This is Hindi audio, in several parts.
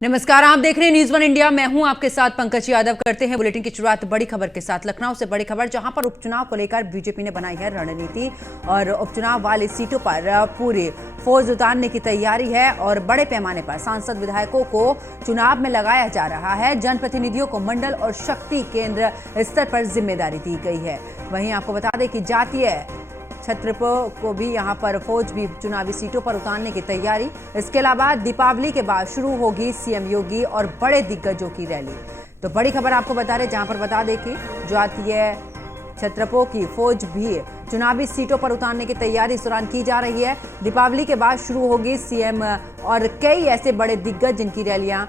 नमस्कार, आप देख रहे हैं न्यूज़ वन इंडिया। मैं हूं आपके साथ पंकज यादव। करते हैं बुलेटिन की शुरुआत बड़ी खबर के साथ। लखनऊ से बड़ी खबर, जहां पर उपचुनाव को लेकर बीजेपी ने बनाई है रणनीति और उपचुनाव वाली सीटों पर पूरी फौज उतारने की तैयारी है और बड़े पैमाने पर सांसद विधायकों को चुनाव में लगाया जा रहा है। जनप्रतिनिधियों को मंडल और शक्ति केंद्र स्तर पर जिम्मेदारी दी गई है। वहीं आपको बता दें कि जातीय छत्रपों को भी यहां पर फौज भी चुनावी सीटों पर उतारने की तैयारी। इसके अलावा दीपावली के बाद शुरू होगी सीएम योगी और बड़े दिग्गजों की रैली। तो बड़ी खबर आपको बता रहे, जहां पर बता दें कि जातीय छत्रपों की फौज भी चुनावी सीटों पर उतारने की तैयारी इस दौरान की जा रही है। दीपावली के बाद शुरू होगी सीएम और कई ऐसे बड़े दिग्गज जिनकी रैलियां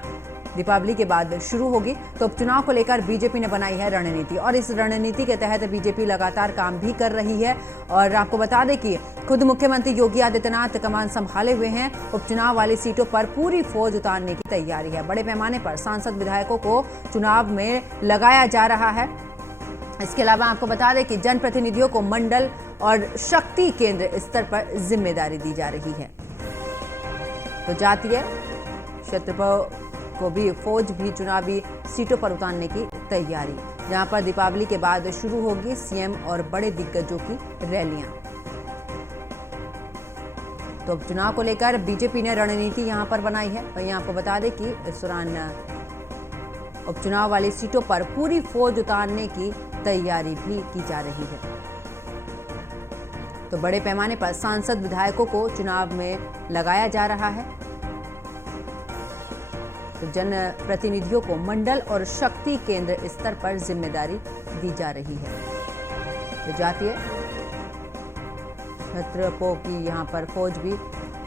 दीपावली के बाद शुरू होगी। तो उपचुनाव को लेकर बीजेपी ने बनाई है रणनीति और इस रणनीति के तहत बीजेपी लगातार काम भी कर रही है। और आपको बता दें कि खुद मुख्यमंत्री योगी आदित्यनाथ कमान संभाले हुए हैं। उपचुनाव वाली सीटों पर पूरी फौज उतारने की तैयारी है। बड़े पैमाने पर सांसद विधायकों को चुनाव में लगाया जा रहा है। इसके अलावा आपको बता दें कि जनप्रतिनिधियों को मंडल और शक्ति केंद्र स्तर पर जिम्मेदारी दी जा रही है। तो जातीय छत्रपों को भी फौज भी चुनावी सीटों पर उतारने की तैयारी, जहां पर दीपावली के बाद शुरू होगी सीएम और बड़े दिग्गजों की रैलियां। तो चुनाव को लेकर बीजेपी ने रणनीति यहां पर बनाई है। वहीं आपको बता दें कि इस दौरान उपचुनाव वाली सीटों पर पूरी फौज उतारने की तैयारी भी की जा रही है। तो बड़े पैमाने पर सांसद विधायकों को चुनाव में लगाया जा रहा है। तो जनप्रतिनिधियों को मंडल और शक्ति केंद्र स्तर पर जिम्मेदारी दी जा रही है। तो जातीय छत्रपों की यहां पर फौज भी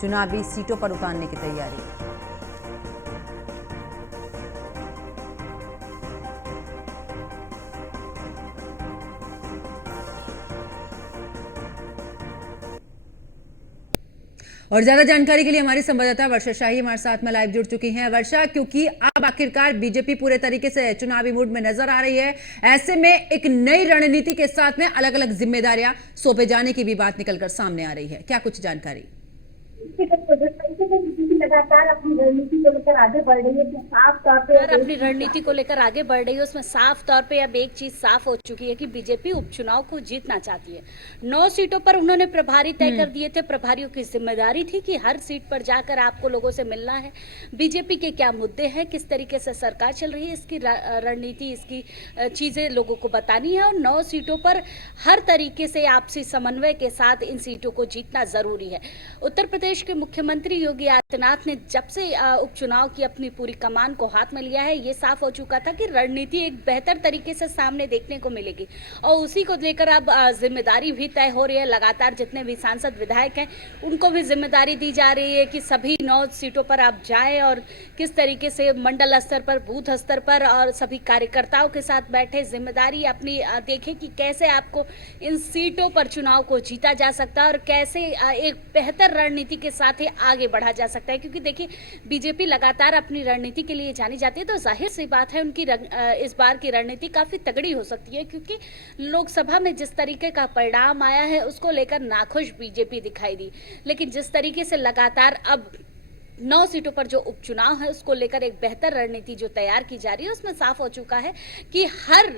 चुनावी सीटों पर उतारने की तैयारी। और ज्यादा जानकारी के लिए हमारी संवाददाता वर्षा शाही हमारे साथ में लाइव जुड़ चुकी हैं। वर्षा, क्योंकि अब आखिरकार बीजेपी पूरे तरीके से चुनावी मूड में नजर आ रही है, ऐसे में एक नई रणनीति के साथ में अलग अलग जिम्मेदारियां सौंपे जाने की भी बात निकलकर सामने आ रही है। क्या कुछ जानकारी? लगातार अपनी रणनीति को लेकर आगे बढ़ रही है, तो साफ तौर पे अपनी रणनीति को लेकर आगे बढ़ रही है। उसमें साफ तौर पे अब एक चीज साफ हो चुकी है कि बीजेपी उपचुनाव को जीतना चाहती है। 9 सीटों पर उन्होंने प्रभारी तय कर दिए थे। प्रभारियों की जिम्मेदारी थी कि हर सीट पर जाकर आपको लोगों से मिलना है, बीजेपी के क्या मुद्दे हैं, किस तरीके से सरकार चल रही है, इसकी रणनीति, इसकी चीजें लोगों को बतानी है। और 9 सीटों पर हर तरीके से आपसी समन्वय के साथ इन सीटों को जीतना जरूरी है। उत्तर प्रदेश के मुख्यमंत्री योगी आदित्यनाथ ने जब से उपचुनाव की अपनी पूरी कमान को हाथ में लिया है, ये साफ हो चुका था कि रणनीति एक बेहतर तरीके से सामने देखने को मिलेगी और उसी को लेकर अब जिम्मेदारी भी तय हो रही है। लगातार जितने भी सांसद विधायक हैं उनको भी जिम्मेदारी दी जा रही है कि सभी 9 सीटों पर आप जाएं और किस तरीके से मंडल स्तर पर, बूथ स्तर पर और सभी कार्यकर्ताओं के साथ बैठे जिम्मेदारी अपनी देखें कि कैसे आपको इन सीटों पर चुनाव को जीता जा सकता है और कैसे एक बेहतर रणनीति के साथ ही आगे बढ़ा जा सकता है। क्योंकि देखिए, बीजेपी लगातार अपनी रणनीति के लिए जानी जाती है, तो जाहिर सी बात है उनकी इस बार की रणनीति काफी तगड़ी हो सकती है। क्योंकि लोकसभा में जिस तरीके का परिणाम आया है उसको लेकर नाखुश बीजेपी दिखाई दी, लेकिन जिस तरीके से लगातार अब 9 सीटों पर जो उपचुनाव है उसको लेकर एक बेहतर रणनीति जो तैयार की जा रही है, उसमें साफ हो चुका है कि हर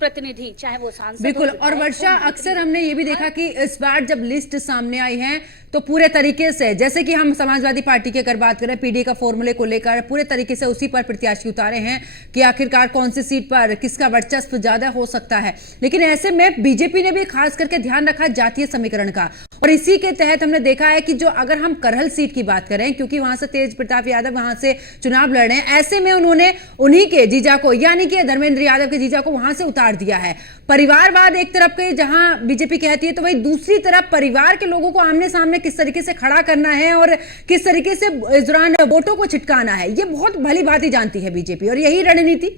प्रतिनिधि, चाहे वो सांसद, बिल्कुल। और वर्षा, अक्सर हमने ये भी देखा कि इस बार जब लिस्ट सामने आई है तो पूरे तरीके से, जैसे कि हम समाजवादी पार्टी की अगर बात करें, पीडी का फॉर्मूले को लेकर पूरे तरीके से उसी पर प्रत्याशी उतारे हैं कि आखिरकार कौन सी सीट पर किसका वर्चस्व ज्यादा हो सकता है। लेकिन ऐसे में बीजेपी ने भी खास करके ध्यान रखा जातीय समीकरण का, और इसी के तहत हमने देखा है कि जो अगर हम करहल सीट की बात करें, क्योंकि वहां से तेज प्रताप यादव वहां से चुनाव लड़ रहे हैं, ऐसे में उन्होंने उन्हीं के जीजा को, यानी कि धर्मेंद्र यादव के जीजा को वहां से उतार दिया है। परिवारवाद एक तरफ के जहां बीजेपी कहती है, तो वही दूसरी तरफ परिवार के लोगों को आमने सामने किस तरीके से खड़ा करना है और किस तरीके से इस दौरान वोटों को छिटकाना है, ये बहुत भली भांति जानती है बीजेपी, और यही रणनीति।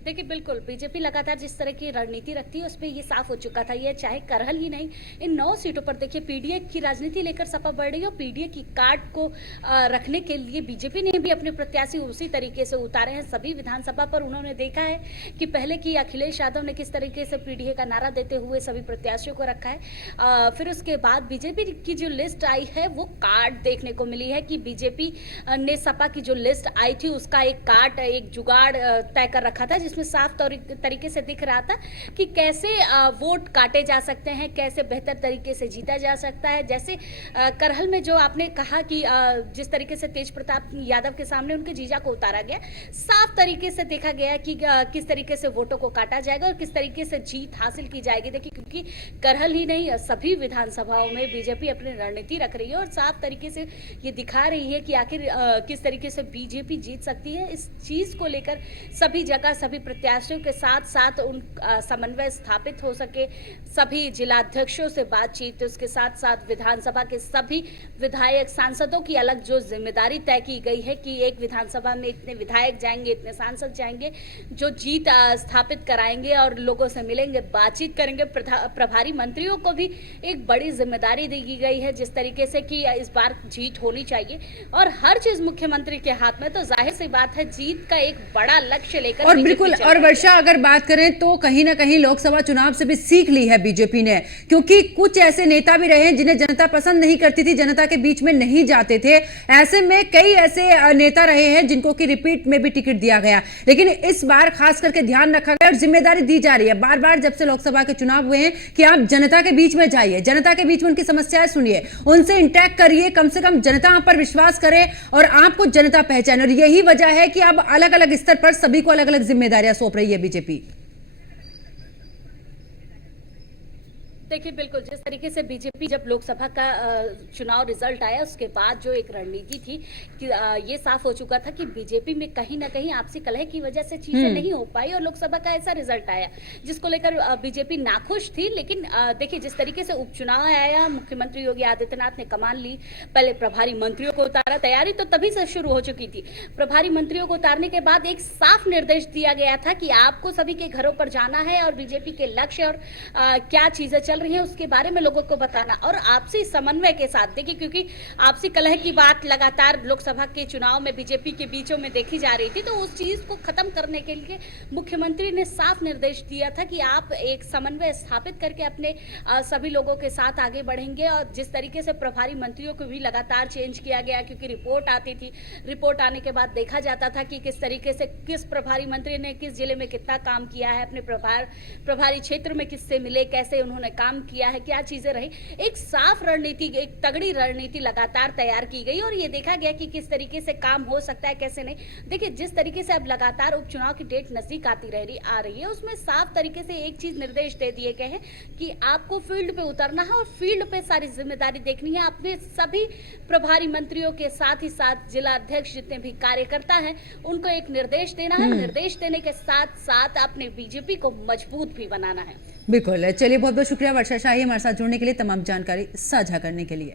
देखिए बिल्कुल बीजेपी लगातार जिस तरह की रणनीति रखती है उसमें ये साफ हो चुका था। ये चाहे करहल ही नहीं, इन 9 सीटों पर देखिए पीडीए की राजनीति लेकर सपा बढ़ रही है और पीडीए की कार्ड को रखने के लिए बीजेपी ने भी अपने प्रत्याशी उसी तरीके से उतारे हैं सभी विधानसभा पर। उन्होंने देखा है कि पहले की अखिलेश यादव ने किस तरीके से पीडीए का नारा देते हुए सभी प्रत्याशियों को रखा है। फिर उसके बाद बीजेपी की जो लिस्ट आई है वो कार्ड देखने को मिली है कि बीजेपी ने सपा की जो लिस्ट आई थी उसका एक कार्ड, एक जुगाड़ तय कर रखा था, जिसमें साफ तरीके से दिख रहा था कि कैसे वोट काटे जा सकते हैं, कैसे बेहतर तरीके से जीता जा सकता है। जैसे करहल में जो आपने कहा कि जिस तरीके से तेज प्रताप यादव के सामने उनके जीजा को उतारा गया, साफ तरीके से देखा गया कि किस तरीके से वोटों को काटा जाएगा और किस तरीके से जीत हासिल की जाएगी। देखिए क्योंकि करहल ही नहीं सभी विधानसभाओं में बीजेपी अपनी रणनीति रख रही है और साफ तरीके से ये दिखा रही है कि आखिर किस तरीके से बीजेपी जीत सकती है। इस चीज को लेकर सभी जगह सभी प्रत्याशियों के साथ साथ उन समन्वय स्थापित हो सके, सभी जिलाध्यक्षों से बातचीत, उसके साथ साथ विधानसभा के सभी विधायक सांसदों की अलग जो जिम्मेदारी तय की गई है कि एक विधानसभा में इतने विधायक जाएंगे, इतने सांसद जाएंगे जो जीत स्थापित कराएंगे और लोगों से मिलेंगे, बातचीत करेंगे। प्रभारी मंत्रियों को भी एक बड़ी जिम्मेदारी दी गई है जिस तरीके से कि इस बार जीत होनी चाहिए और हर चीज मुख्यमंत्री के हाथ में। तो जाहिर सी बात है जीत का एक बड़ा लक्ष्य लेकर और बिल्कुल। और वर्षा अगर बात करें तो कहीं ना कहीं लोकसभा चुनाव से भी सीख ली है बीजेपी ने, क्योंकि कुछ ऐसे नेता भी रहे जिन्हें जनता पसंद नहीं करती थी, जनता के बीच में नहीं जाते थे। ऐसे में कई ऐसे नेता रहे हैं जिनको कि रिपीट में भी टिकट दिया गया, लेकिन इस बार खास करके ध्यान रखा गया और जिम्मेदारी दी जा रही है बार बार जब से लोकसभा के चुनाव हुए हैं कि आप जनता के बीच में जाइए, जनता के बीच में उनकी समस्याएं सुनिए, उनसे इंटैक्ट करिए, कम से कम जनता आप पर विश्वास करे और आपको जनता पहचाने। और यही वजह है कि अब अलग अलग स्तर पर सभी को अलग अलग जिम्मेदारियां सौंप रही है बीजेपी। देखिए बिल्कुल जिस तरीके से बीजेपी जब लोकसभा का चुनाव रिजल्ट आया उसके बाद जो एक रणनीति थी कि ये साफ हो चुका था कि बीजेपी में कहीं ना कहीं आपसी कलह की वजह से चीजें नहीं हो पाई और लोकसभा का ऐसा रिजल्ट आया जिसको लेकर बीजेपी नाखुश थी। लेकिन देखिए जिस तरीके से उपचुनाव आया, मुख्यमंत्री योगी आदित्यनाथ ने कमान ली, पहले प्रभारी मंत्रियों को उतारा, तैयारी तो तभी से शुरू हो चुकी थी। प्रभारी मंत्रियों को उतारने के बाद एक साफ निर्देश दिया गया था कि आपको सभी के घरों पर जाना है और बीजेपी के लक्ष्य और क्या चीजें चल रही है उसके बारे में लोगों को बताना और आपसी समन्वय के साथ। देखिए क्योंकि आपसी कलह की बात लगातार लोकसभा के चुनाव में बीजेपी के बीचों में देखी जा रही थी, तो उस चीज को खत्म करने के लिए मुख्यमंत्री ने साफ निर्देश दिया था कि आप एक समन्वय स्थापित करके अपने सभी लोगों के साथ आगे बढ़ेंगे। और जिस तरीके से प्रभारी मंत्रियों को भी लगातार चेंज किया गया क्योंकि रिपोर्ट आती थी, रिपोर्ट आने के बाद देखा जाता था कि किस तरीके से किस प्रभारी मंत्री ने किस जिले में कितना काम किया है, अपने प्रभारी क्षेत्र में किससे मिले, कैसे उन्होंने काम किया है, क्या चीजें रही। एक साफ रणनीति, एक तगड़ी रणनीति लगातार तैयार की गई और ये देखा गया कि किस तरीके से काम हो सकता है, कैसे नहीं। देखिए जिस तरीके से अब लगातार उपचुनाव की डेट नजदीक आ रही है उसमें साफ तरीके से एक चीज निर्देश दे दिए गए हैं कि आपको फील्ड पे उतरना है और फील्ड पे सारी जिम्मेदारी देखनी है। अपने सभी प्रभारी मंत्रियों के साथ ही साथ जिला अध्यक्ष जितने भी कार्यकर्ता हैं उनको एक निर्देश देना है, निर्देश देने के साथ साथ अपने बीजेपी को मजबूत भी बनाना है। बिल्कुल। चलिए बहुत बहुत शुक्रिया वर्षा शाही हमारे साथ जुड़ने के लिए, तमाम जानकारी साझा करने के लिए।